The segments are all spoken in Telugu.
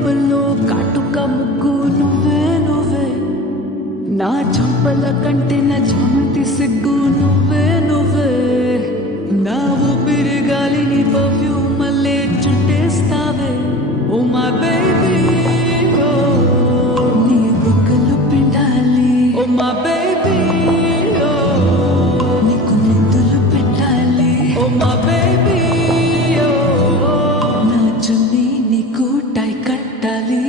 లిప్పుల్లో కాటుక ముగ్గు నువ్వే నువ్వే, నా చంపల కంటే నా చామంతి సిగ్గు నువ్వే నువ్వే, నా ఊపిరి గాలిని పర్ఫ్యూమ్ మళ్ళీ చుట్టేస్తావే. ఓ మై బేబీ, ఓ నీ బుగ్గలు పిండాలి. ఓ మై బేబీ, ఓ నీకు నిద్దులు పెట్టాలి. ఓ మై బేబీ, ఓ నా చున్నీ నీకు టై కట్టాలి.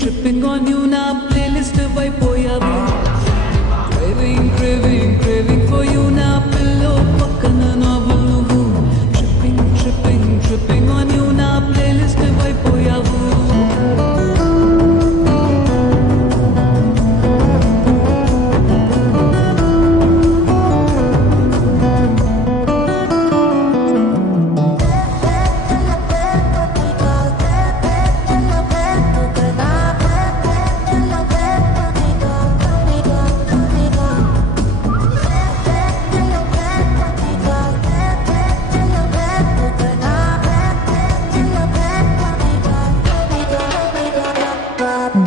Tripping on you na playlist అయిపోయావు. Craving for you na pillow పక్కన novel నువ్వు. Tripping on you na playlist అయిపోయావు.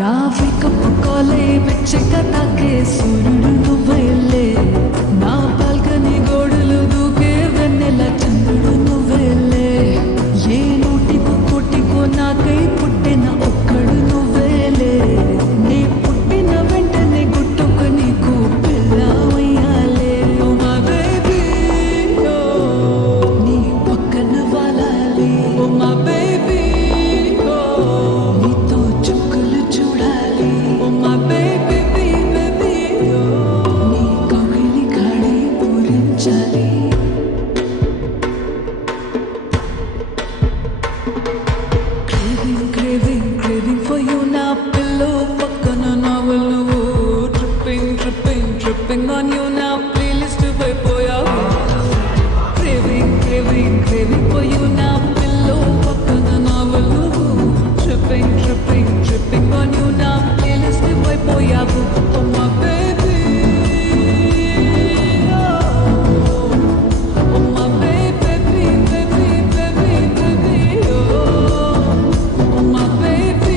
నా వేకప్ కాలే వెచ్చగా తాకే సూర్యుడు నువ్వేలే, నా బాల్కనీ గోడలు దూకే వెన్నెల చంద్రుడు నువ్వేలే, ఏ నూటికో కోటికో నాకై పుట్టిన ఒక్కడు నువ్వేలే, నీ పుట్టిన వెంటనే గుట్టుకు నీకు పెళ్ళామయ్యాలే. ఓ మై బేబీ, ఓ నీ పక్కన వాలాలి. Oh my baby, craving for you na pillow పక్కన novel నువ్వు. Tripping on you na playlist అయిపోయావు. Craving for you na pillow పక్కన novel నువ్వు. Tripping on you na playlist అయిపోయావు. Oh my baby, oh my baby, oh my baby.